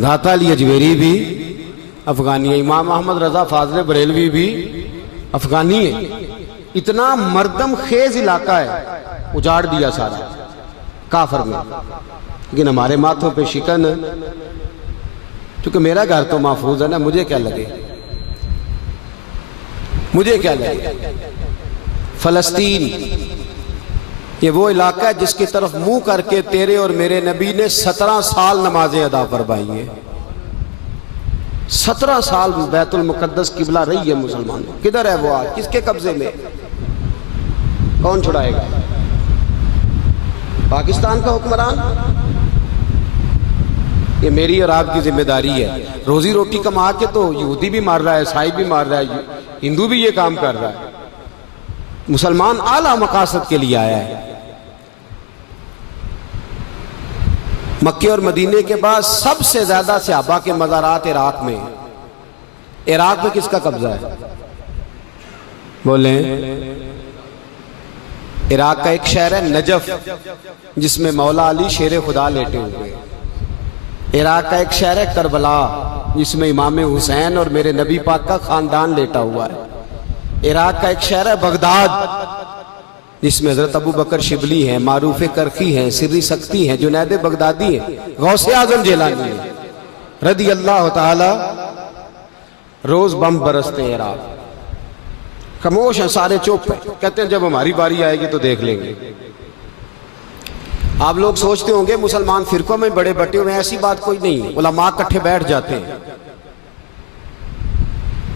दाता अली अजमेरी भी अफगानी है, इमाम अहमद रजा फाजले बरेलवी भी अफगानी है। इतना मर्दम खेज इलाका है, उजाड़ दिया सारा काफर में। लेकिन हमारे माथों पे शिकन, क्योंकि मेरा घर तो महफूज है ना, मुझे क्या लगे, मुझे क्या लगे। फलस्तीन ये वो इलाका है जिसकी तरफ मुंह करके तेरे और मेरे नबी ने 17 साल नमाजें अदा फरमाई है। 17 साल बैतुल मुकद्दस किबला रही है मुसलमानों। किधर है वो आज, किसके कब्जे में, कौन छुड़ाएगा? पाकिस्तान का हुक्मरान? ये मेरी और आपकी जिम्मेदारी है। रोजी रोटी कमा के तो यहूदी भी मार रहा है, ईसाई भी मार रहा है, हिंदू भी ये काम कर रहा है। मुसलमान आला मकासद के लिए आया है। मक्के और मदीने के बाद सबसे ज्यादा सहाबा के मज़ारात इराक में है। इराक में किसका कब्जा है बोले? इराक का एक शहर है नजफ, जिसमें मौला अली शेर खुदा लेटे हुए हैं। इराक का एक शहर है करबला, जिसमें इमाम हुसैन और मेरे नबी पाक का खानदान लेटा हुआ है। इराक का एक शहर है बगदाद, जिसमें हजरत अबू बकर शिबली हैं, मारूफ करखी हैं, सिर्री सख्ती हैं, जुनैद बगदादी हैं, गौसे आजम जेलानी है रदी अल्लाह ताला। रोज बम बरसते हैं इराक, खामोश हैं, सारे चुप हैं। कहते हैं जब हमारी बारी आएगी तो देख लेंगे। आप लोग सोचते होंगे मुसलमान फिरकों में बड़े बटे हुए, ऐसी बात कोई नहीं है। उलमा इकट्ठे बैठ जाते हैं,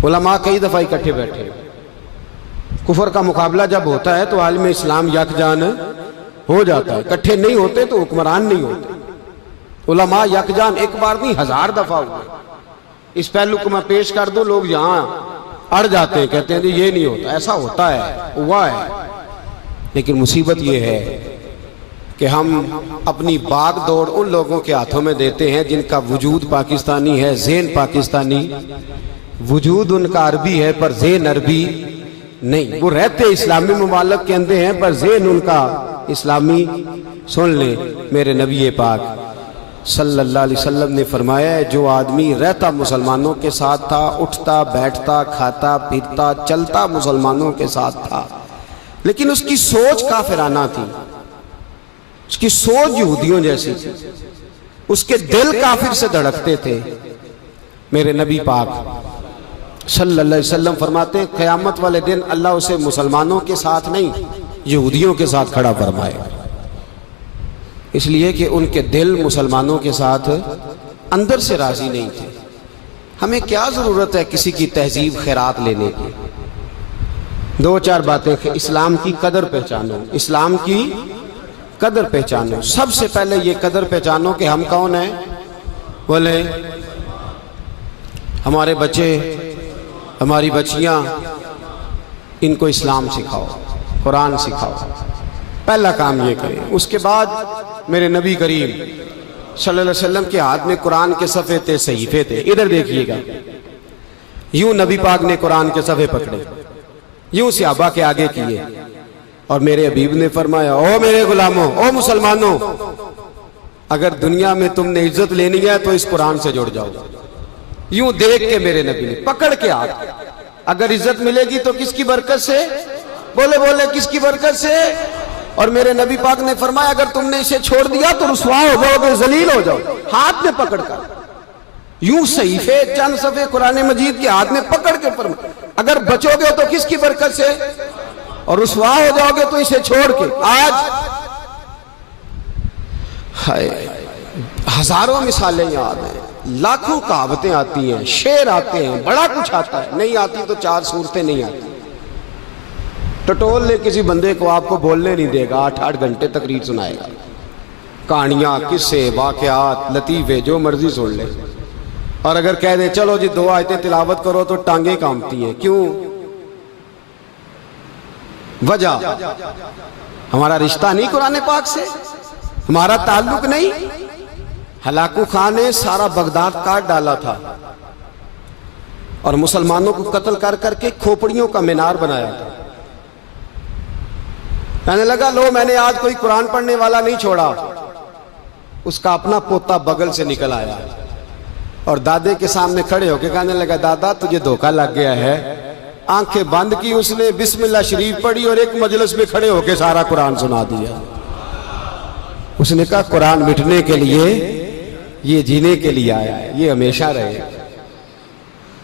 उलमा कई दफा इकट्ठे बैठे। कुफर का मुकाबला जब होता है तो आलम इस्लाम यकजान हो जाता है। इकट्ठे नहीं होते तो हुक्मरान नहीं होते। उलमा यकजान एक बार नहीं 1000 दफा हुए। इस पहलू को मैं पेश कर दूं, लोग यहां अड़ जाते हैं, कहते हैं जी ये नहीं होता, ऐसा होता है, हुआ है। लेकिन मुसीबत ये है कि हम अपनी बाग दौड़ उन लोगों के हाथों में देते हैं जिनका वजूद पाकिस्तानी है, ज़ेन पाकिस्तानी, वजूद उनका अरबी है पर ज़ेन अरबी नहीं। वो रहते इस्लामी ममालिक के अंदर हैं पर ज़ेन उनका इस्लामी। सुन ले, मेरे नबी पाक सल्लल्लाहु अलैहि वसल्लम ने फरमाया है, जो आदमी रहता मुसलमानों के साथ था, उठता बैठता खाता पीता चलता मुसलमानों के साथ था, लेकिन उसकी सोच काफिराना थी, उसकी सोच यहूदियों जैसी थी, उसके दिल काफिर से धड़कते थे। मेरे नबी पाक सल्लल्लाहु अलैहि वसल्लम फरमाते हैं, क़यामत वाले दिन अल्लाह उसे मुसलमानों के साथ नहीं यहूदियों के साथ खड़ा फरमाएगा। इसलिए कि उनके दिल मुसलमानों के साथ अंदर से राजी नहीं थे। हमें क्या जरूरत है किसी की तहजीब खैरात लेने की? 2-4 बातें। इस्लाम की कदर पहचानो, इस्लाम की कदर पहचानो। सबसे पहले ये कदर पहचानो कि हम कौन हैं। बोले हमारे बच्चे, हमारी बच्चियां, इनको इस्लाम सिखाओ, कुरान सिखाओ। पहला काम ये करें। उसके बाद मेरे नबी करीम सल्लल्लाहु अलैहि वसल्लम के हाथ में कुरान के सफ़े थे, सहीफे थे। इधर देखिएगा, यूं नबी पाक ने कुरान के सफ़े पकड़े, यूं सहाबा के आगे किए, और मेरे हबीब ने फरमाया, ओ मेरे गुलामों, ओ मुसलमानों, अगर दुनिया में तुमने इज्जत लेनी है तो इस कुरान से जुड़ जाओ। यूं देख के मेरे नबी ने पकड़ के हाथ, अगर इज्जत मिलेगी तो किसकी बरकत से? बोले बोले किसकी बरकत से? और मेरे नबी पाक ने फरमाया, अगर तुमने इसे छोड़ दिया तो रुसवा हो जाओगे, जलील हो जाओ। हाथ में पकड़कर यूं सहीफे चंद सफ़े कुरान मजीद के हाथ में पकड़ के फरमाया, अगर बचोगे तो किसकी बरकत से, और रुसवा हो जाओगे तो इसे छोड़ के। आज हाय, हजारों मिसालें याद हैं, लाखों कहावतें आती हैं, शेर आते हैं, बड़ा कुछ आता है। नहीं आती तो 4 सूरतें नहीं आती। टटोल ले किसी बंदे को, आपको बोलने नहीं देगा, 8-8 घंटे तकरीर सुनाएगा, कहानियां, किस्से, वाकयात, लतीफे, जो मर्जी सुन ले। और अगर कह दे चलो जी 2 आयतें तिलावत करो तो टांगे कांपती हैं। क्यों? वजह हमारा रिश्ता नहीं कुरान पाक से, हमारा ताल्लुक नहीं। हलाकू खान ने सारा बगदाद काट डाला था और मुसलमानों को कत्ल कर करके खोपड़ियों का मीनार बनाया था। कहने लगा, लो मैंने आज कोई कुरान पढ़ने वाला नहीं छोड़ा। उसका अपना पोता बगल से निकल आया, और दादे के सामने खड़े होकर कहने लगा, दादा तुझे धोखा लग गया है। आंखें बंद की उसने, बिस्मिल्लाह शरीफ पढ़ी और एक मजलिस में खड़े होकर सारा कुरान सुना दिया। उसने कहा कुरान मिटने के लिए, ये जीने के लिए आया है, ये हमेशा रहे,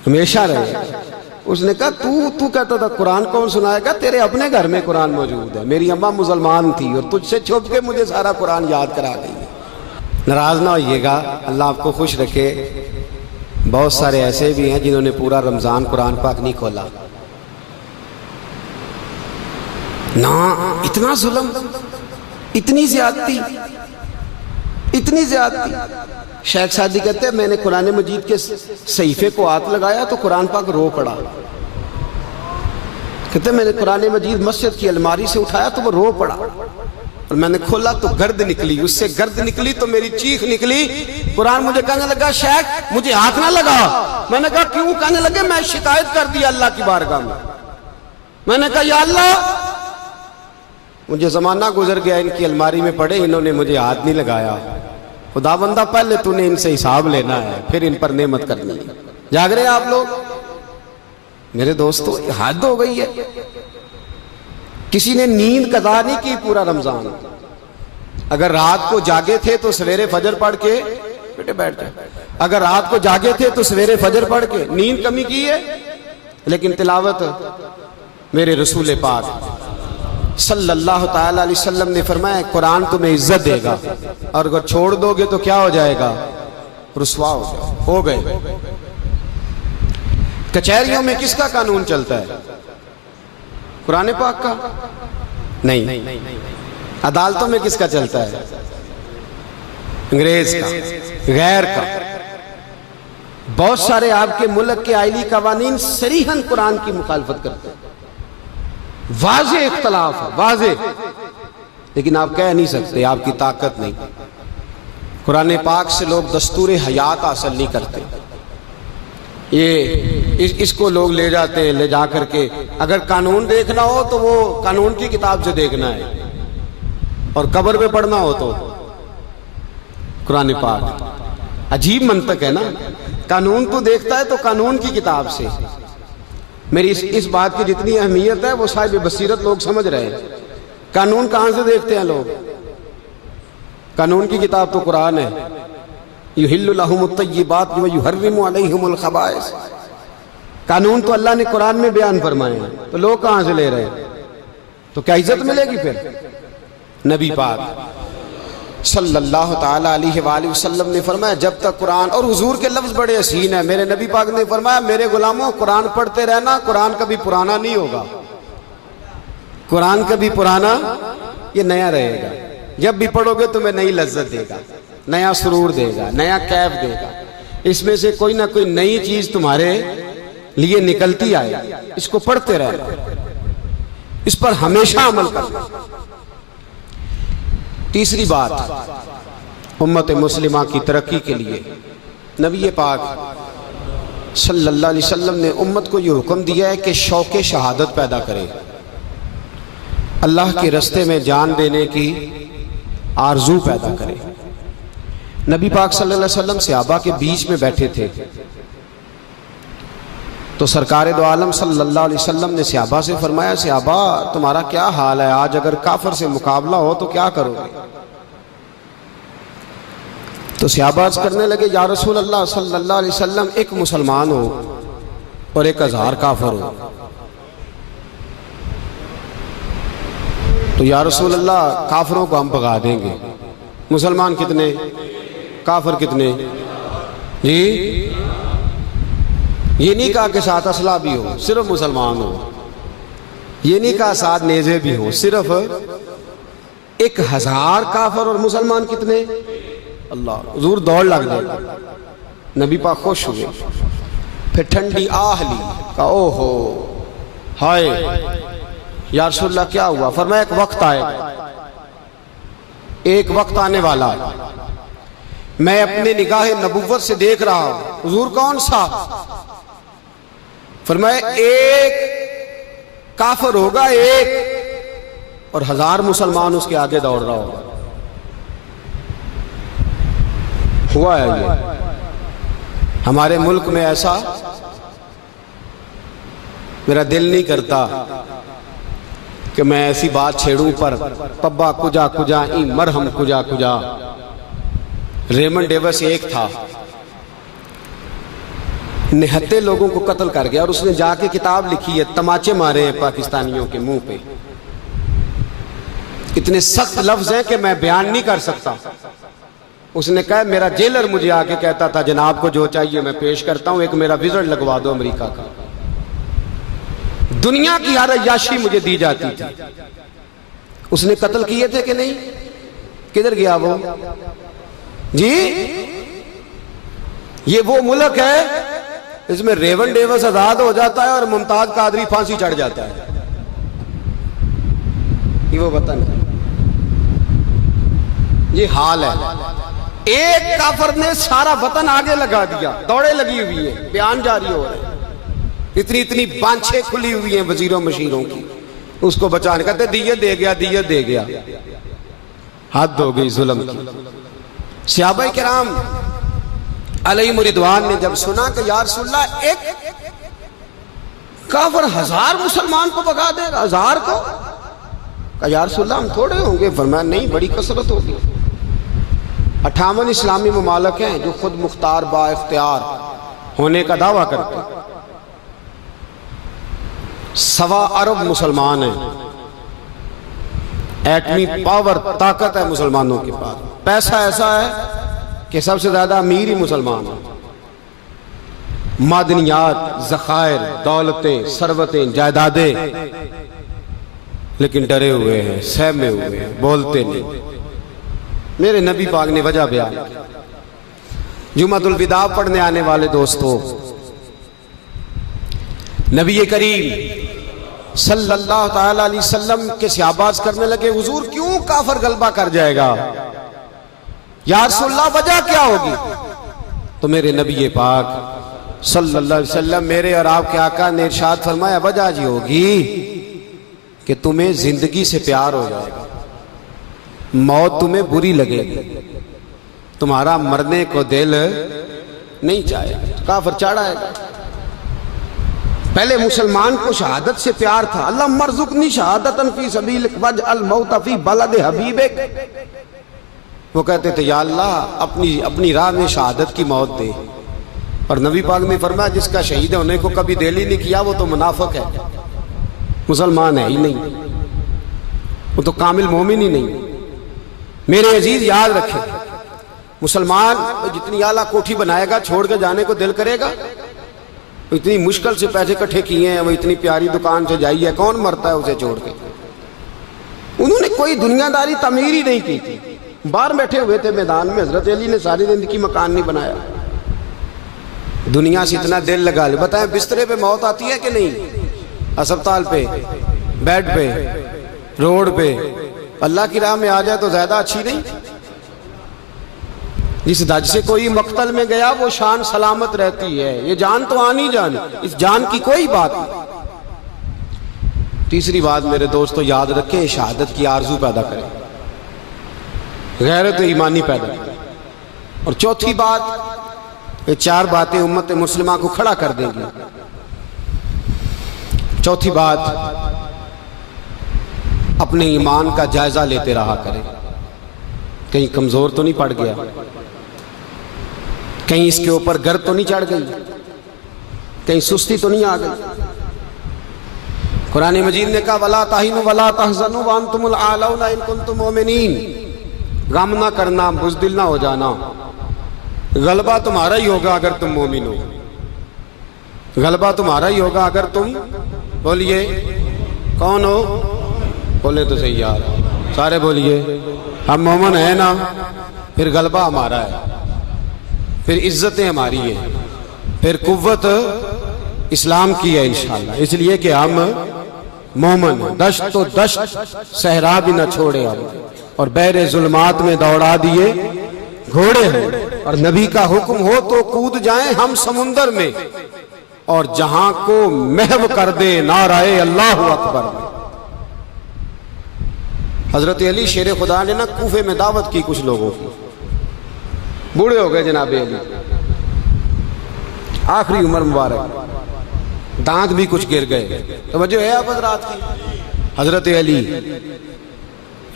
हमेशा रहे। उसने कहा तू कहता था कुरान कौन सुनाएगा, तेरे अपने घर में कुरान मौजूद है। मेरी अम्मा मुसलमान थी और तुझसे छुप के मुझे सारा कुरान याद करा गई। नाराज ना होइएगा, अल्लाह आपको खुश रखे। बहुत सारे ऐसे भी हैं जिन्होंने पूरा रमजान कुरान पाक नहीं खोला ना। इतना जुल्म, इतनी ज्यादती, इतनी ज्यादती। शेख सादी कहते हैं मैंने कुरान मजीद के सहीफे को हाथ लगाया तो कुरान पाक रो पड़ा। कहते मैंने कुरान मजीद मस्जिद की अलमारी से उठाया तो वो रो पड़ा, और मैंने खोला तो गर्द निकली, उससे गर्द निकली तो मेरी चीख निकली। कुरान मुझे कहने लगा शेख मुझे हाथ ना लगा। मैंने कहा क्यों? कहने लगे मैं शिकायत कर दी अल्लाह की बारगाह में। मैंने कहा या अल्लाह मुझे जमाना गुजर गया इनकी अलमारी में पड़े, इन्होंने मुझे हाथ नहीं लगाया। खुदाबंदा पहले तूने इनसे हिसाब लेना है, फिर इन पर नेमत करनी है। जाग रहे हैं आप लोग? मेरे दोस्तों हद हो गई है। किसी ने नींद कदा नहीं की पूरा रमजान। अगर रात को जागे थे तो सवेरे फजर पढ़ के, बेटे बैठ जाए, अगर रात को जागे थे तो सवेरे फजर पढ़ के नींद कमी की है। लेकिन तिलावत मेरे रसूल पाक सल्लल्लाहु ताला अलैहि वसल्लम ने फरमाया कुरान तुम्हें इज्जत देगा, और अगर छोड़ दोगे तो क्या हो जाएगा? रुसवा हो गए। कचहरियों में किसका कानून चलता है? कुरान पाक का? नहीं। अदालतों में किसका चलता है? अंग्रेज का, गैर का। बहुत सारे आपके मुल्क के आईली कवानीन सरीहन कुरान की मुखालफत करते हैं। वाज़े इख्तलाफ है, वाज़े, लेकिन आप कह नहीं सकते, आपकी ताकत नहीं। कुरान पाक से लोग दस्तूर हयात हासिल नहीं करते। ये इसको लोग ले जाते हैं, ले जा करके अगर कानून देखना हो तो वो कानून की किताब से देखना है, और कब्र पे पढ़ना हो तो कुरान पाक। अजीब मंतक है ना। कानून तो देखता है तो कानून की किताब से। मेरी इस बात की जितनी अहमियत है वो साहिब बसीरत लोग समझ रहे हैं। कानून कहां से देखते हैं लोग? कानून की किताब तो कुरान है। युहिल्लु लहुमुत तय्यिबात व युहर्रिमु अलैहिमुल खबाइस। कानून तो अल्लाह ने कुरान में बयान फरमाए हैं, तो लोग कहां से ले रहे हैं? तो क्या इज्जत मिलेगी फिर? नबी पाक सल्लल्लाहु ताला अलैहि वसल्लम ने फरमाया जब तक कुरान, और हुजूर के लफ्ज बड़े हसीन है, मेरे नबी पाक ने फरमाया मेरे गुलामों कुरान पढ़ते रहना, कुरान कभी पुराना नहीं होगा। कुरान कभी पुराना, ये नया रहेगा। जब भी पढ़ोगे तुम्हें नई लज्जत देगा, नया सुरूर देगा, नया कैफ देगा। इसमें से कोई ना कोई नई चीज तुम्हारे लिए निकलती आए। इसको पढ़ते रहना, इस पर हमेशा अमल करना। तीसरी बात, उम्मत मुस्लिमा की तरक्की के लिए नबी पाक सल्लल्लाहु अलैहि वसल्लम ने उम्मत को यह हुक्म दिया है कि शौक़ शहादत पैदा करे, अल्लाह के रास्ते में जान देने की आरजू पैदा करे। नबी पाक सल्लल्लाहु अलैहि वसल्लम सहाबा के बीच में बैठे थे, तो सरकार दो आलम सल्लल्लाहु अलैहि वसल्लम ने सहाबा से फरमाया, सहाबा तुम्हारा क्या हाल है? आज अगर काफिर से मुकाबला हो तो क्या करोगे? तो सहाबा करने लगे, या रसूल अल्लाह सल्लल्लाहु अलैहि वसल्लम, एक मुसलमान हो और 1000 काफिर हो, तो या रसूल अल्लाह काफिरों को हम भगा देंगे। मुसलमान कितने, काफिर कितने? जी, ये नहीं कहा कि साथ असला भी हो, सिर्फ मुसलमान हो। ये नहीं कहा साथ नेज़े भी हो, सिर्फ 1000 काफिर और मुसलमान कितने? अल्लाह, हुजूर दौड़ लग गए। नबी पाक खुश हुए। फिर ठंडी आह ली, कहा ओहो हाय या रसूलल्लाह क्या हुआ? फरमाया एक वक्त आएगा, एक वक्त आने वाला है, मैं अपने निगाह नबुव्वत से देख रहा हूं। हुजूर कौन सा? फरमाया एक काफिर होगा एक, और 1000 मुसलमान उसके आगे दौड़ रहा होगा। हुआ है ये। हमारे मुल्क में ऐसा मेरा दिल नहीं करता कि मैं ऐसी बात छेड़ूं, पर पब्बा कुजा कुजा ई मरहम कुजा कुजा। रेमंड डेविस एक था, निहत्ते लोगों को कत्ल कर गया और उसने जाके किताब लिखी है, तमाचे मारे हैं पाकिस्तानियों के मुंह पे। इतने सख्त लफ्ज हैं कि मैं बयान नहीं कर सकता। उसने कहा, मेरा जेलर मुझे आके कहता था जनाब को जो चाहिए मैं पेश करता हूं, एक मेरा विजिट लगवा दो अमेरिका का। दुनिया की हर अय्याशी मुझे दी जाती थी। उसने कत्ल किए थे कि नहीं? किधर गया वो जी? ये वो मुल्क है इसमें रेमंड डेविस आजाद हो जाता है और मुमताज कादरी फांसी चढ़ जाता है। ये वो वतन है, ये हाल है। एक काफर ने सारा वतन आगे लगा दिया, दौड़े लगी हुई है, बयान जारी हो रहे हैं, इतनी इतनी बांछें खुली हुई हैं वजीरों मशीरों की, उसको बचाने कहते दियत दे गया, दियत दे गया। हद हो गई जुल्म की। सहाबा किराम अलैहिम रिदवान ने जब सुना कि या रसूलल्लाह एक काफिर 1000 मुसलमान को भगा देगा, 1000 को, कहा या रसूलल्लाह हम थोड़े होंगे? फरमाया नहीं, बड़ी कसरत होगी। 58 इस्लामी ममालिक हैं जो खुद मुख्तार बा इख्तियार होने का दावा करते हैं। 1.25 अरब मुसलमान हैं। एटमी पावर, ताकत है मुसलमानों के पास। पैसा ऐसा है कि सबसे ज्यादा अमीर ही मुसलमान है। मादनियात, ज़खायर, दौलतें, सरवतें, जायदादें, लेकिन डरे हुए हैं, सहमे हुए हैं, बोलते नहीं। मेरे नबी पाक ने वजह बयान की। जुमातुल विदा पढ़ने आने वाले दोस्तों, नबी करीम सल्लल्लाहु ताला अलैहि वसल्लम के सहाबाज करने लगे, हुजूर क्यों काफिर गलबा कर जाएगा? या रसूलल्लाह वजह क्या होगी? तो मेरे नबी पाक सल्लल्लाहु अलैहि वसल्लम, मेरे और आपके आका ने इरशाद फरमाया, वजह जी होगी कि तुम्हें जिंदगी से प्यार हो जाएगा, मौत तुम्हें बुरी लगेगी, तुम्हारा मरने को दिल नहीं चाहेगा, काफिर चढ़ाएगा। पहले मुसलमान को शहादत से प्यार था। अल्लाह मरजुकनी शहादतन फी सबीलिक वजअल मौत फी बलद हबीबिक। वो कहते थे या अल्लाह अपनी राह में शहादत की मौत दे। और नबी पाक ने फरमाया जिसका शहीद होने को कभी दिल ही नहीं किया वो तो मुनाफिक है, मुसलमान है ही नहीं, वो तो कामिल मोमिन ही नहीं। मेरे अजीज याद रखें, मुसलमान जितनी आला कोठी बनाएगा छोड़ के जाने को दिल करेगा? इतनी मुश्किल से पैसे इकट्ठे किए हैं, वो इतनी प्यारी दुकान से जाई है, कौन मरता है उसे छोड़ के? उन्होंने कोई दुनियादारी तमीर ही नहीं की थी। बाहर बैठे हुए थे मैदान में, हजरत अली ने सारी जिंदगी मकान नहीं बनाया। दुनिया से इतना दिल लगा ले। बताएं बिस्तरे पे मौत आती है कि नहीं? अस्पताल पे, बेड पे, रोड पे, अल्लाह की राह में आ जाए तो ज्यादा अच्छी नहीं? जिस दज से कोई मक्तल में गया वो शान सलामत रहती है। ये जान तो आनी जानी, इस जान की कोई बात नहीं। तीसरी बात मेरे दोस्तों याद रखें, शहादत की आरजू पैदा करें, गैरत ईमानी पैदा करें। और चौथी बात, ये 4 बातें उम्मत मुस्लिमा को खड़ा कर देंगी। चौथी बात, अपने ईमान का जायजा लेते रहा करें, कहीं कमजोर तो नहीं पड़ गया, कहीं इसके ऊपर गर्द तो नहीं चढ़ गई, कहीं सुस्ती तो नहीं आ गई। कुरान मजीद ने कहा वला ताहिनु वला तहज़नु व अंतुमुल आलौना इन कुंतुम मोमिनीन। गम ना करना, बुज़दिल ना हो जाना, गलबा तुम्हारा ही होगा अगर तुम मोमिन हो, गलबा तुम्हारा ही होगा अगर तुम, बोलिए कौन हो? बोले तो सही यार, सारे बोलिए हम मोमिन है ना, फिर गलबा हमारा है, फिर इज्जतें हमारी है, फिर कुव्वत इस्लाम की है इंशाअल्लाह। इसलिए कि हम मोमिन, दश्त तो दश्त सहरा भी न छोड़े हम, और बहरे जुल्मात में दौड़ा दिए घोड़े हैं। और नबी का हुक्म हो तो कूद जाएं हम समुंदर में, और जहां को महव कर दे नाराए अल्लाहु अकबर। हजरत अली शेर खुदा ने ना कूफे में दावत की कुछ लोगों की, बूढ़े हो गए जनाबे अली, आखिरी उम्र मुबारक, दांत भी कुछ गिर गए। तो वजह है अब हजरात की, हजरत अली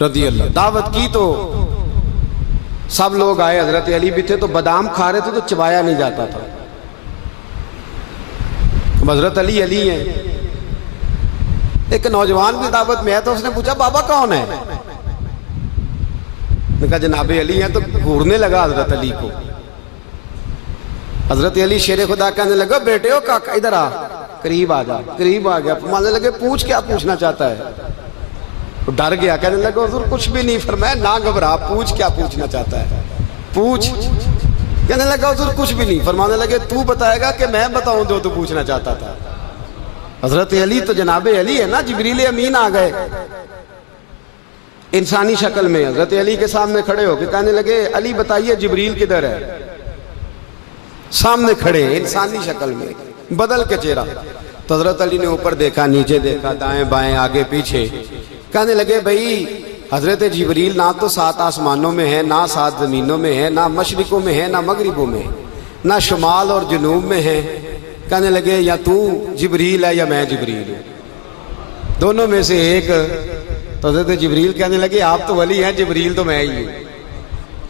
रज़ी अल्लाह दावत की तो सब लोग आए, हजरत अली भी थे, तो बादाम खा रहे थे तो चबाया नहीं जाता था। हजरत अली अली है। एक नौजवान भी दावत में है तो उसने पूछा बाबा कौन है? मैं कहा जनाबे अली है। तो घूरने लगा हजरत अली को। हजरत अली शेर खुदा कहने लगा बेटे हो काका इधर आ, करीब आ जा। करीब आ गया, मानने लगे पूछ क्या पूछना चाहता है? तो डर गया, कहने लगा हुजूर कुछ भी नहीं। फरमाया ना घबरा, पूछ क्या पूछना चाहता है, पूछ। कहने लगा हुजूर कुछ भी नहीं। फरमाने लगे तू बताएगा कि मैं बताऊं जो तू पूछना चाहता था? हजरत अली तो जनाबे अली है ना, जिब्रील अमीन आ गए इंसानी शक्ल में। हजरत अली के सामने खड़े होकर कहने लगे अली बताइए जिब्रील किधर है? सामने खड़े इंसानी शक्ल में, बदल के चेहरा। तो हजरत अली ने ऊपर देखा, नीचे देखा, दाएं बाएं, आगे पीछे। कहने लगे भाई हजरत जिब्रील ना तो 7 आसमानों में है, ना 7 जमीनों में है, ना मशरिकों में है, ना मगरिबों में, ना शुमाल और जुनूब में है। कहने लगे या तू जिब्रील है या मैं जिब्रील हूं, दोनों में से एक। तो हजरत जिब्रील कहने लगे आप तो वली हैं, जिब्रील तो मैं ही हूं।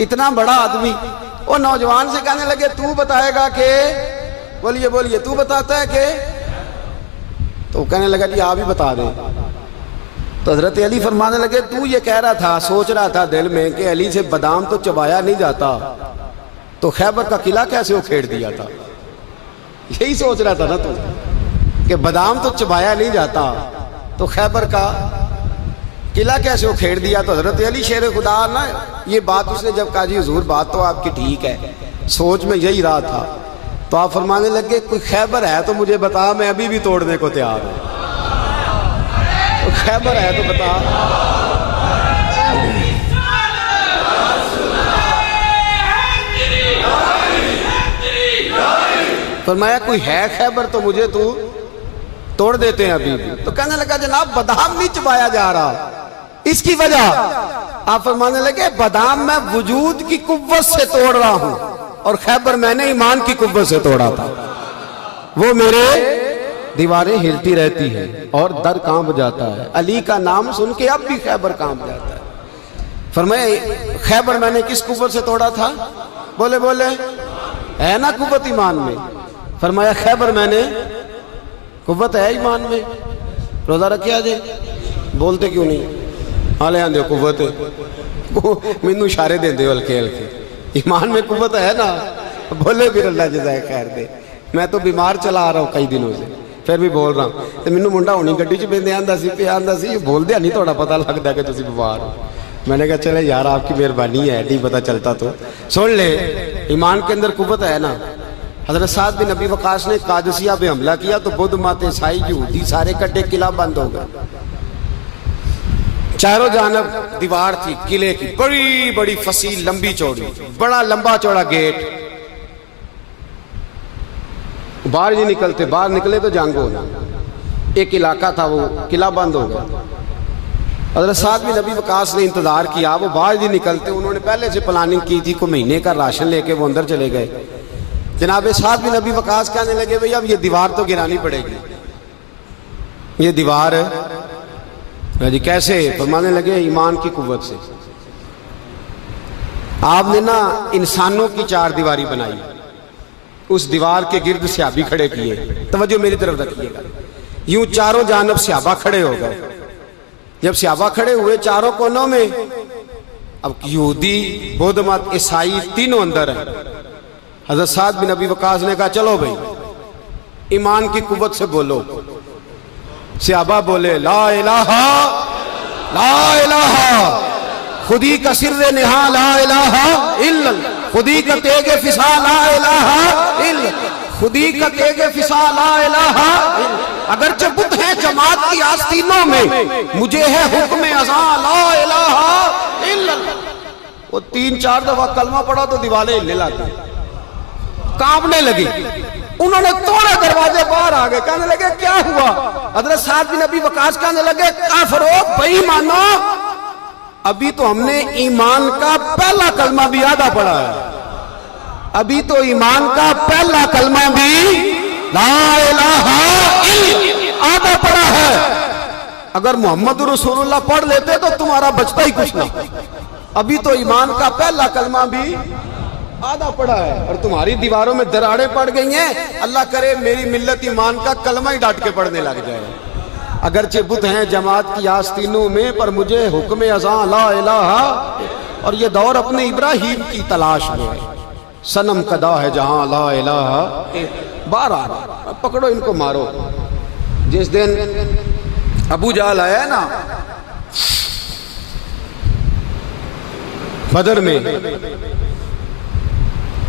इतना बड़ा आदमी। और नौजवान से कहने लगे तू बताएगा कि, बोलिए बोलिए तू बताता है कि? तो कहने लगा जी आप ही बता दें। तो हजरत अली फरमाने लगे तू ये कह रहा था, सोच रहा था दिल में कि अली से बादाम तो चबाया नहीं जाता, तो खैबर का किला कैसे उखेड़ दिया था? यही सोच रहा था ना तू कि बादाम तो चबाया नहीं जाता, तो खैबर का किला कैसे उखेड़ दिया? तो हजरत अली शेर खुदा ना, ये बात उसने जब कहा जी हुजूर बात तो आपकी ठीक है, सोच में यही रहा था। तो आप फरमाने लगे कोई खैबर है तो मुझे बता, मैं अभी भी तोड़ने को तैयार हूं। तो खैबर है तो बता। फरमाया कोई है खैबर तो मुझे तू तोड़ देते हैं अभी भी। तो कहने लगा जनाब बादाम नहीं चबाया जा रहा, इसकी वजह आप फरमाने लगे बादाम मैं वजूद की कुव्वत से तोड़ रहा हूं, और खैबर मैंने ईमान की कुव्वत से तोड़ा था। वो मेरे दीवारें हिलती रहती है और दर कांप जाता है। अली का नाम सुन के अब भी खैबर कांप जाता है। फरमाया खैबर मैंने किस कुव्वत से तोड़ा था? बोले बोले है ना कुव्वत ईमान में? फरमाया खैबर मैंने, कुव्वत है ईमान में, रोजा रखे आज, बोलते क्यों नहीं? हाले आंदे कुव्वत मैनू इशारे देंदे हो हल्के हल्के, ईमान में कुव्वत है ना? बोले फिर अल्लाह जज़ाए खैर दे। मैं तो बीमार चला आ रहा हूँ कई दिनों से, फिर भी बोल रहा हूँ। तो मैनू मुंडा होनी गड्डी च बेंदे आंदा सी, पे आंदा सी बोलदे नहीं थोड़ा पता लगता कि तुम बीमार हो। मैंने कहा चले यार आपकी मेहरबानी है, नहीं पता चलता तो सुन ले। ईमान के अंदर कुव्वत है ना। हजरत साद बिन नबी वकास ने कादसिया पे हमला किया तो बुद्ध मत ईसाई यहूदी सारे कट्टे, किला बंद हो गए। चारों जानब दीवार थी किले की, बड़ी बड़ी फसील लंबी चौड़ी, बड़ा लंबा चौड़ा गेट। बाहर नहीं निकलते, बाहर निकले तो जंग होना। एक इलाका था वो किला बंद हो गया। हजरत साद बिन नबी वकास ने इंतजार किया, वो बाहर नहीं निकलते। उन्होंने पहले से प्लानिंग की थी, को महीने का राशन लेके वो अंदर चले गए। जनाब साद बिन नबी वकास कहने लगे भाई अब ये दीवार तो गिरानी पड़ेगी, ये दीवार जी कैसे? फरमाने लगे ईमान की कुव्वत से। आपने ना इंसानों की 4 दीवारी बनाई, उस दीवार के गिर्द सहाबी खड़े किए। तवज्जो मेरी तरफ रखिएगा। यूं चारों जानब सहाबा खड़े हो गए। जब सहाबा खड़े हुए चारों कोनों में, अब यहूदी, बौद्ध मत, ईसाई तीनों अंदर है। हजरत साद बिन नबी वकास ने कहा चलो भाई ईमान की कुव्वत से बोलो। सहाबा बोले ला इलाहा ला इलाहा, खुदी का सिर्रे निहा ला इलाहा इल्लल्लाह, खुदी का तेगे फिसा ला इलाहा इल्लल्लाह, खुदी का तेगे फिसा ला इलाहा इल्लल्लाह। अगरचे बुत है जमात की आस्तीनों में, मुझे है हुक्म अज़ा ला इलाहा इल्लल्लाह। वो 3-4 दफा कलमा पढ़ा तो दीवारें हिलने लगी, कांपने लगी। उन्होंने तोड़े दरवाजे, बाहर आ गए। कहने लगे क्या हुआ? हजरत साद बिन नबी वकास कहने लगे काफिरो बेईमानो, अभी तो हमने ईमान का पहला कलमा भी आधा पढ़ा है। अभी तो ईमान का पहला कलमा भी ला इलाहा इल्लल्लाह आधा पड़ा है। अगर मोहम्मद रसूलुल्लाह पढ़ लेते तो तुम्हारा बचता ही कुछ नहीं। अभी तो ईमान का पहला कलमा भी आधा पड़ा है और तुम्हारी दीवारों में दरारें पड़ गई हैं। अल्लाह करे मेरी मिल्लत ईमान का कलमा ही डांट के पढ़ने लग जाए। अगरचे बुत हैं जमात की आस्तीनों में, पर मुझे हुक्म अज़ां ला इलाहा, और ये दौर अपने इब्राहिम की तलाश में है। सनम कदा है जहां ला इलाहा, बार आ रहा, पकड़ो इनको मारो। जिस दिन अबू जाल आया ना बदर में,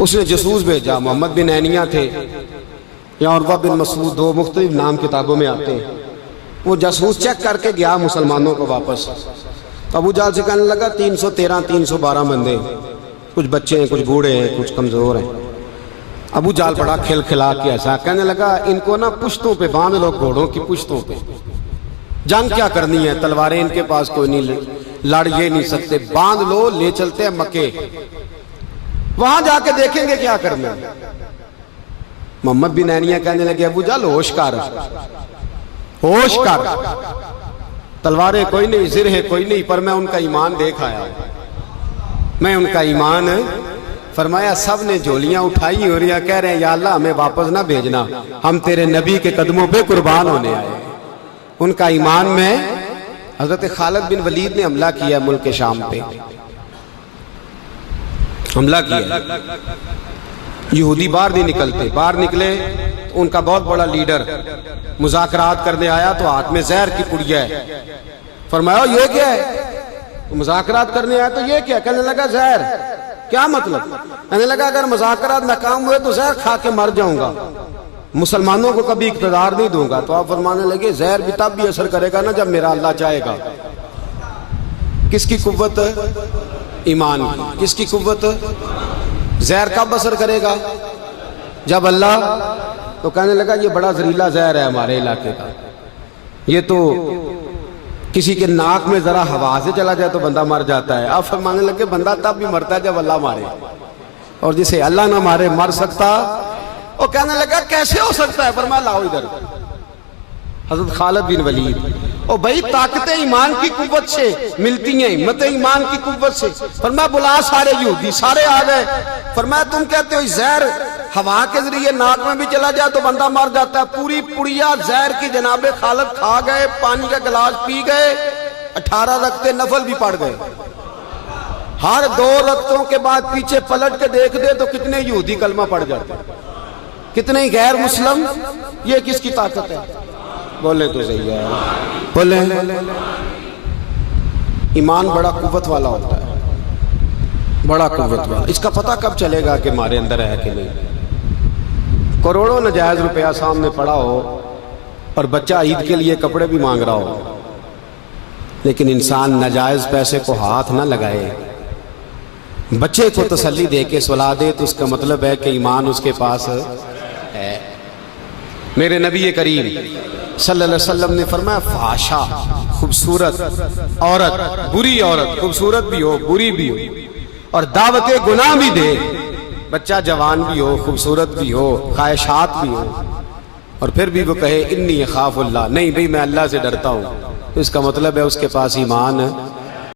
उसने जसूस भेजा। मोहम्मद बिन ऐनिया थे या उर्वा बिन मसूद, दो मुख्तलिफ नाम किताबों में आते हैं। वो जासूस चेक करके गया मुसलमानों को वापस। अबू जाल से कहने लगा 313 312 बंदे, कुछ बच्चे हैं, कुछ बूढ़े हैं, कुछ कमजोर हैं। अबू जाल बड़ा खिलखिला के ऐसा कहने लगा, इनको ना पुश्तों पे बांध लो, घोड़ों की पुश्तों पे। जंग क्या करनी है, तलवारें इनके पास कोई नहीं, लड़ ये नहीं सकते, बांध लो, ले चलते हैं मक्के, वहां जाके देखेंगे क्या करना। मोहम्मद बिन ऐनिया कहने लगे, अबू जाल होश कर, होश कर, तलवारें कोई नहीं, जिरह कोई नहीं, पर मैं उनका ईमान देख आया, मैं उनका ईमान। फरमाया सब ने झोलियां उठाई और या कह रहे हैं या अल्लाह हमें वापस ना भेजना, हम तेरे नबी के कदमों पे कुर्बान होने आए। उनका ईमान में हजरत खालिद बिन वलीद ने हमला किया, मुल्क शाम पे हमला किया। यहूदी बाहर नहीं निकलते, बाहर निकले तो उनका बहुत बड़ा लीडर मुज़ाकरात करने आया तो हाथ में जहर की पुड़िया है। फरमाया ये क्या है, तो मुज़ाकरात करने आया तो ये क्या, कहने लगा जहर, क्या मतलब, कहने लगा अगर मुज़ाकरात नाकाम हुए तो जहर खा के मर जाऊंगा, मुसलमानों को कभी इक़्तिदार नहीं दूंगा। तो आप फरमाने लगे जहर भी तब भी असर करेगा ना जब मेरा अल्लाह चाहेगा। किसकी कुव्वत, ईमान की। किसकी कुव्वत, जहर कब असर करेगा, जब अल्लाह। तो कहने लगा ये बड़ा जहरीला जहर है हमारे इलाके का, ये तो किसी के नाक में जरा हवा से चला जाए तो बंदा मर जाता है। अब फरमाने लगे बंदा तब भी मरता है जब अल्लाह मारे, और जिसे अल्लाह ना मारे मर सकता। वो कहने लगा कैसे हो सकता है, फरमाया लाओ इधर हजरत खालिद बिन वलीद। ओ भाई ताकत ईमान की कुव्वत से मिलती है, हिम्मत ईमान की कुव्वत से। फरमाया बुला सारे यहूदी, सारे आ गए। फरमाया तुम कहते हो जहर हवा के जरिए नाक में भी चला जाए तो बंदा मर जाता है, पूरी पुड़िया जहर की जनाबे खालिद खा गए, पानी का गिलास पी गए, 18 रखते नफल भी पड़ गए। हर 2 रक्तों के बाद पीछे पलट के देख दे तो कितने यहूदी कलमा पड़ जाते, कितने गैर मुस्लिम। ये किसकी ताकत है, बोले तो सही है, बोले। ईमान बड़ा कुव्वत वाला होता है, बड़ा कुव्वत वाला। इसका पता कब चलेगा कि हमारे अंदर है कि नहीं। करोड़ों नजायज रुपया सामने पड़ा हो और बच्चा ईद के लिए कपड़े भी मांग रहा हो, लेकिन इंसान नाजायज पैसे को हाथ ना लगाए, बच्चे को तसल्ली दे के सुला दे, तो उसका मतलब है कि ईमान उसके पास है। मेरे नबी करीम सल्लल्लाहु अलैहि वसल्लम ने फरमाया फाशा, खूबसूरत औरत, बुरी औरत, खूबसूरत भी हो बुरी भी हो, और दावत गुनाह भी दे, बच्चा जवान भी हो खूबसूरत भी हो ख्वाहिशात भी हो, और फिर भी वो कहे इन्नी खाफुल्लाह, नहीं भाई मैं अल्लाह से डरता हूँ, तो इसका मतलब है उसके पास ईमान